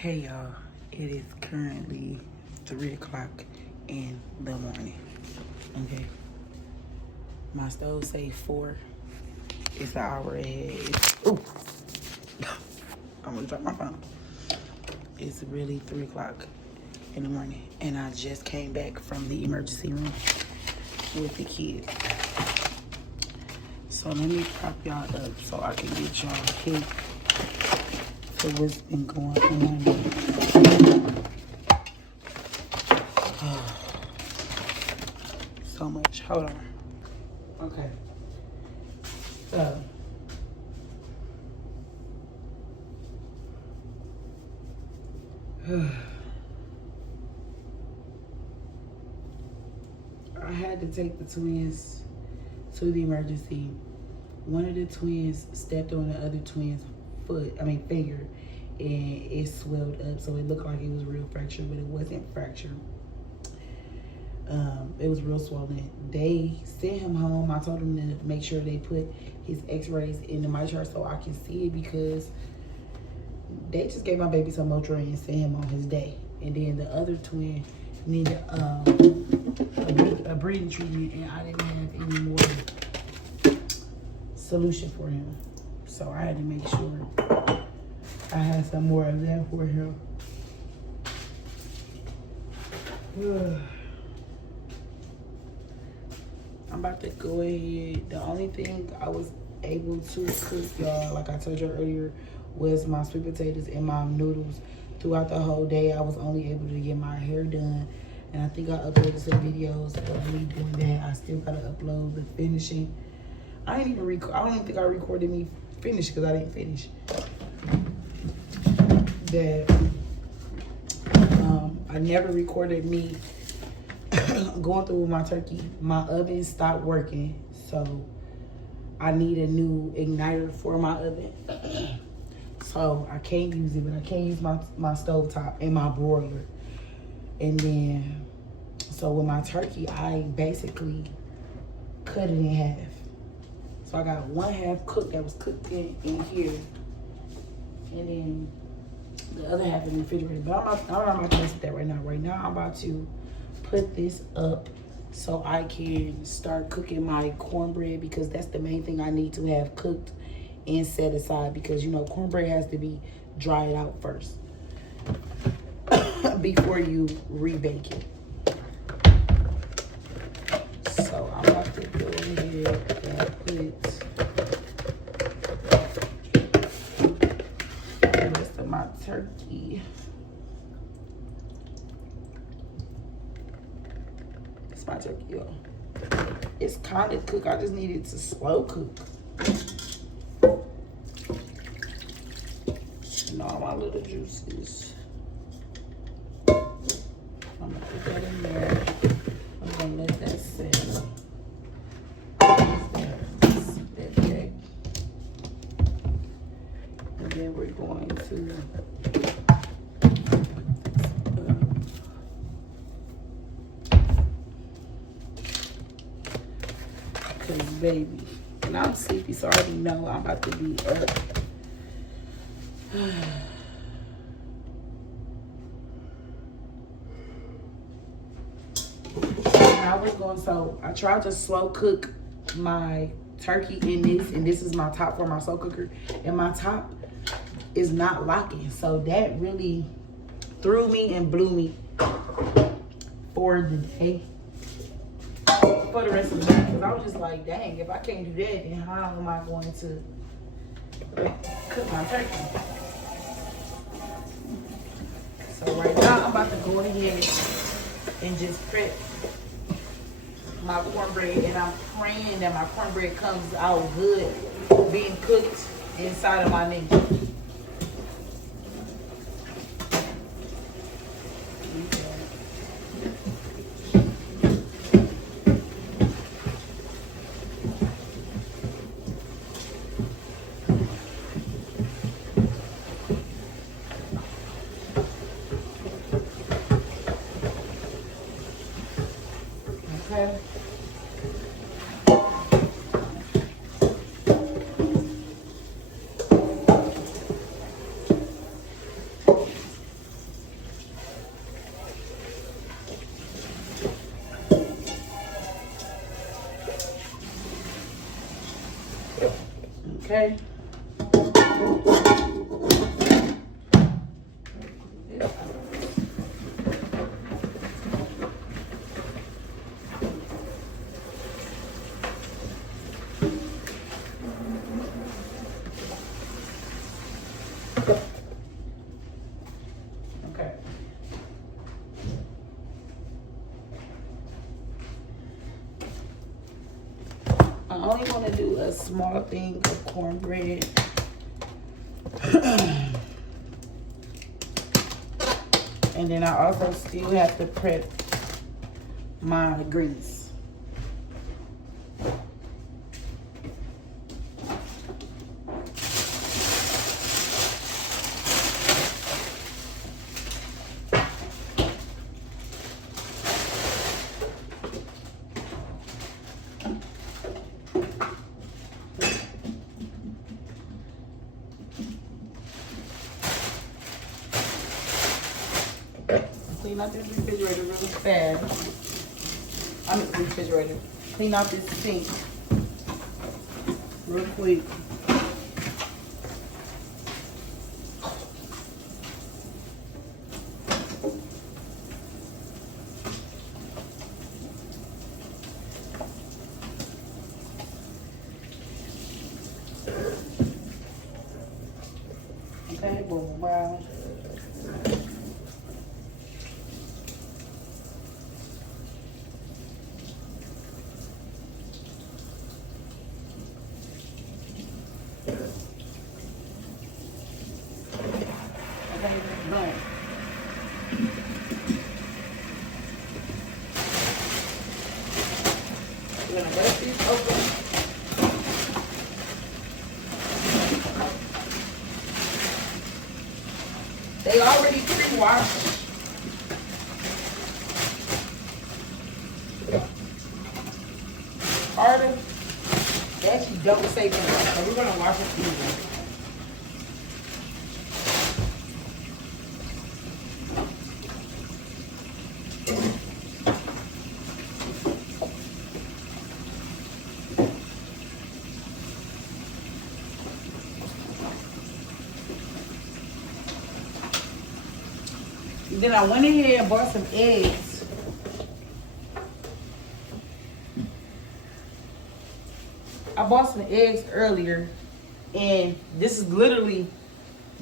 Hey y'all, it is currently 3 o'clock in the morning. Okay. My stove say 4. It's an hour ahead. Ooh. I'm gonna drop my phone. It's really 3 o'clock in the morning. And I just came back from the emergency room with the kids. So let me prop y'all up so I can get y'all hit for what's been going on. So much. Hold on. Okay. So I had to take the twins to the emergency. One of the twins stepped on the other twin's finger, and it swelled up, so it looked like it was real fractured, but it wasn't fractured. It was real swollen. They sent him home. I told them to make sure they put his x-rays into my chart so I can see it, because they just gave my baby some Motrin and sent him on his day. And then the other twin needed a breathing treatment, and I didn't have any more solution for him. So I had to make sure I had some more of that for him. I'm about to go ahead. The only thing I was able to cook, y'all, like I told you earlier, was my sweet potatoes and my noodles. Throughout the whole day, I was only able to get my hair done. And I think I uploaded some videos of me doing that. I still gotta upload the finishing. I don't even think I recorded me finish, because I didn't finish. I never recorded me going through with my turkey. My oven stopped working, so I need a new igniter for my oven. So I can't use it, but I can't use my stove top and my broiler. And then, so with my turkey, I basically cut it in half. So I got one half cooked that was cooked in here, and then the other half in the refrigerator. But I'm not about to mess with that right now. Right now, I'm about to put this up so I can start cooking my cornbread, because that's the main thing I need to have cooked and set aside, because you know cornbread has to be dried out first before you rebake it. So I'm about to go ahead and put the rest of my turkey. It's my turkey, y'all. It's kind of cooked. I just need it to slow cook. And all my little juices. I'm gonna put that in there. I'm gonna let that sit. Sit back. And then we're going to cause baby, and I'm sleepy, so I already know I'm about to be up. So I tried to slow cook my turkey in this, and this is my top for my slow cooker, and my top is not locking. So that really threw me and blew me for the day, for the rest of the day. Because I was just like, dang, if I can't do that, then how am I going to cook my turkey? So right now I'm about to go ahead and just prep my cornbread, and I'm praying that my cornbread comes out good, being cooked inside of my ninja. Okay. Okay. Okay. I only want to do a small thing of cornbread. And then I also still have to prep my grease. Clean out this refrigerator really fast. I mean refrigerator. Clean out this sink real quick. Okay, boom, wow. We're gonna let these open. They already pre-washed. Harder. They actually don't say that, so we're gonna wash it even. Then I went ahead and bought some eggs. I bought some eggs earlier, and this is literally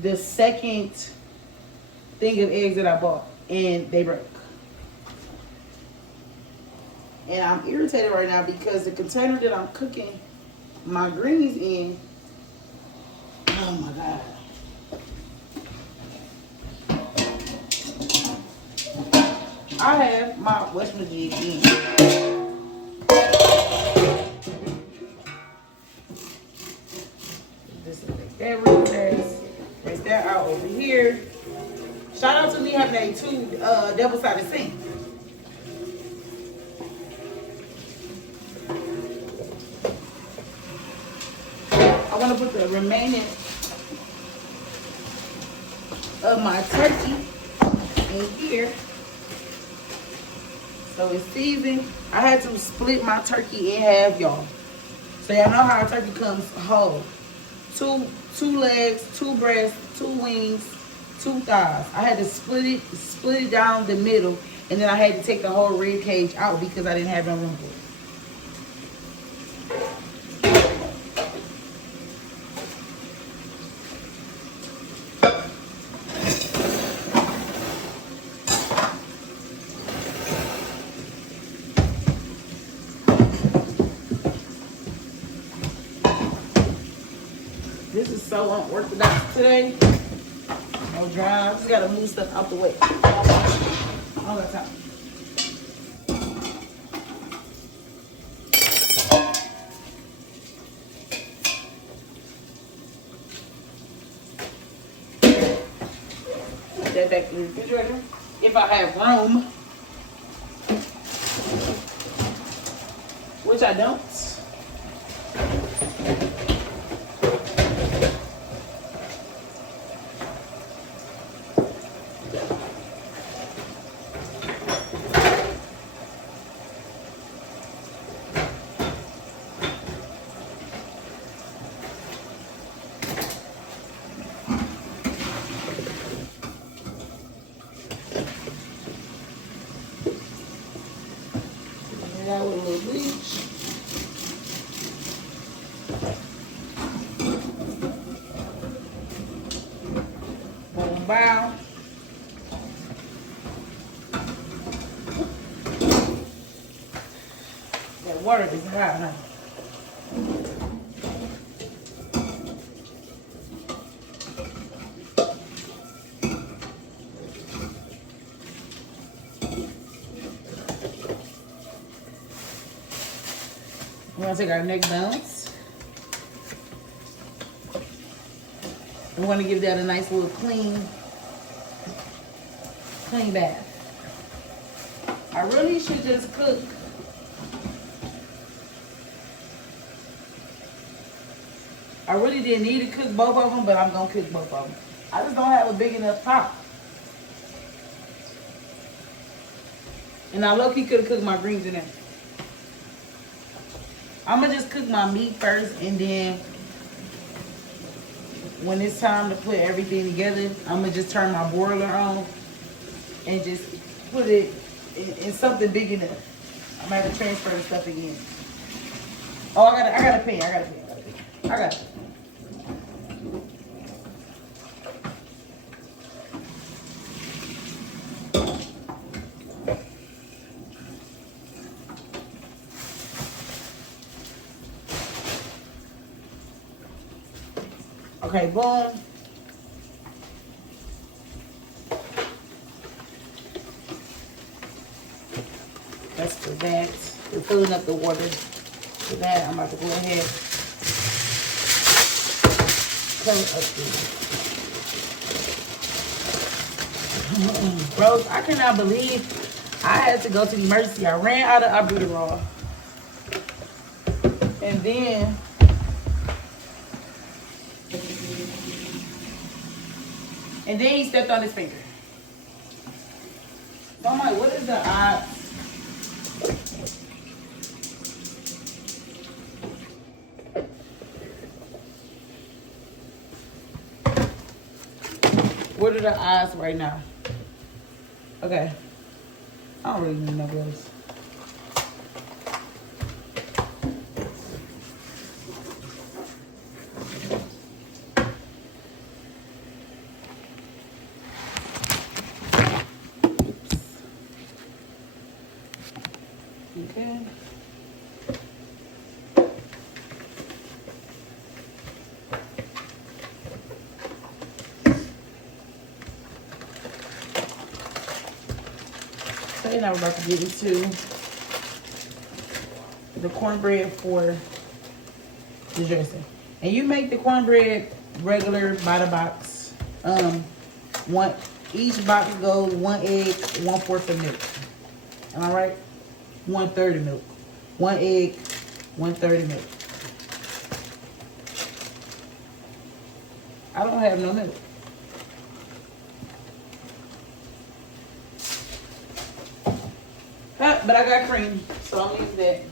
the second thing of eggs that I bought, and they broke. And I'm irritated right now because the container that I'm cooking my greens in, oh my God. I have my whatchamajig in. This is like that real fast. Rinse that out over here. Shout out to me having a double-sided sink. I want to put the remaining of my turkey in here. So it's seasoned. I had to split my turkey in half, y'all. So y'all know how a turkey comes whole. Two legs, 2 breasts, 2 wings, 2 thighs. I had to split it down the middle, and then I had to take the whole rib cage out because I didn't have no room for it. This is so unorthodox today. No dry. I just gotta move stuff out the way. All the time. Put that back in the refrigerator if I have room, which I don't. it out with a little bleach. Boom, bow. That water is hot, huh? We're gonna take our neck bounce. We're gonna give that a nice little clean bath. I really should just cook. I really didn't need to cook both of them, but I'm gonna cook both of them. I just don't have a big enough pot. And I low-key could have cooked my greens in there. I'm gonna just cook my meat first, and then when it's time to put everything together, I'm gonna just turn my broiler on and just put it in something big enough. I'm gonna have to transfer the stuff again. Oh, I got a pan. I got it. Okay, boom. That's for that. We're filling up the water for that. I'm about to go ahead fill it up there. Bros, I cannot believe I had to go to the emergency. I ran out of albuterol. And then he stepped on his finger. So I'm like, what is the odds? What are the odds right now? Okay. I don't really need no gloves. Okay. Okay, now we're about to get into the cornbread for the dressing. And you make the cornbread regular by the box. Each box goes 1 egg, 1/4 of milk. Am I right? 1/3 of milk. 1 egg, 1/3 of milk. I don't have no milk. But I got cream, so I'm using that.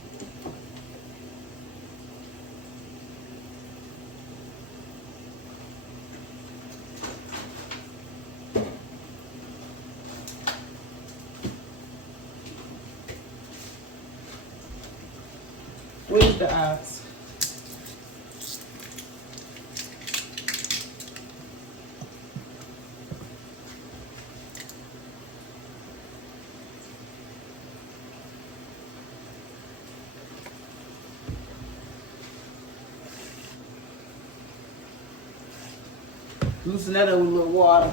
Where's the odds? Loosen that up with a little water.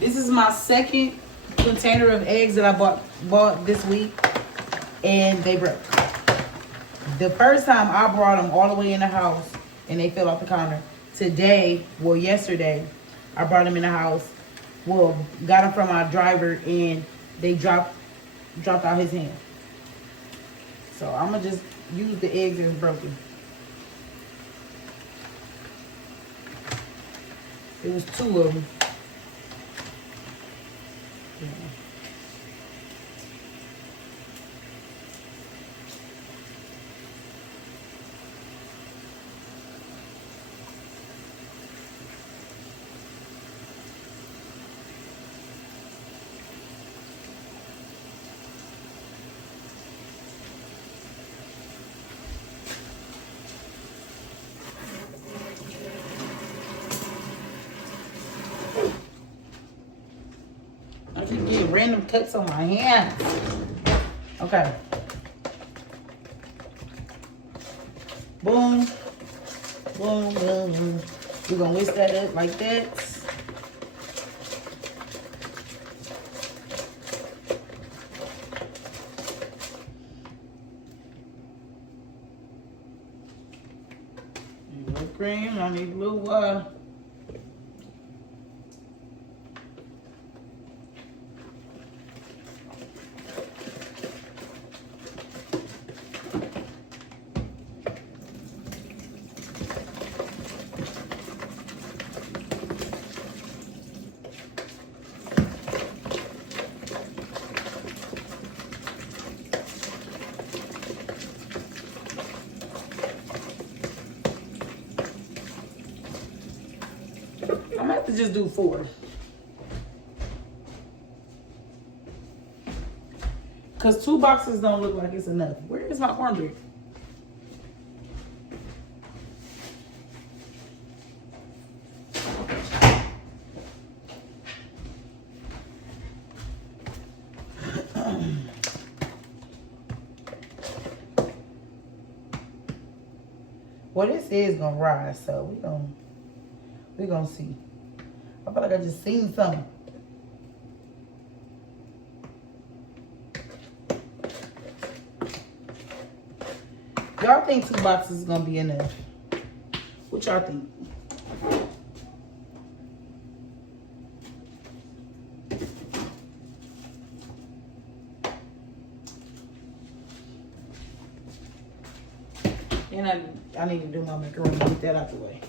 This is my second container of eggs that I bought this week, and they broke. The first time I brought them all the way in the house, and they fell off the counter. Yesterday, I brought them in the house. Well, got them from our driver, and they dropped out his hand. So I'm gonna just use the eggs as broken. It was 2 of them. Yeah. random cuts on my hands. Okay. Boom. Boom, boom, boom. We're going to whisk that up like that. Whipped cream. I need a little I'm gonna have to just do 4. Because 2 boxes don't look like it's enough. Where is my cornbread? Well, this is gonna rise, so we gonna see. I feel like I just seen something. Y'all think 2 boxes is gonna be enough? What y'all think? And I need to do my macaroni, get that out the way.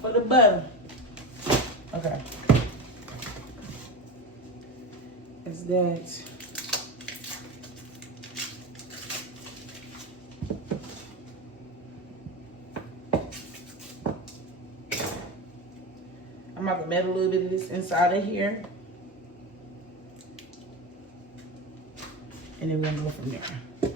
For the butter. Okay. It's that. I'm about to melt a little bit of this inside of here. And then we're gonna go from there.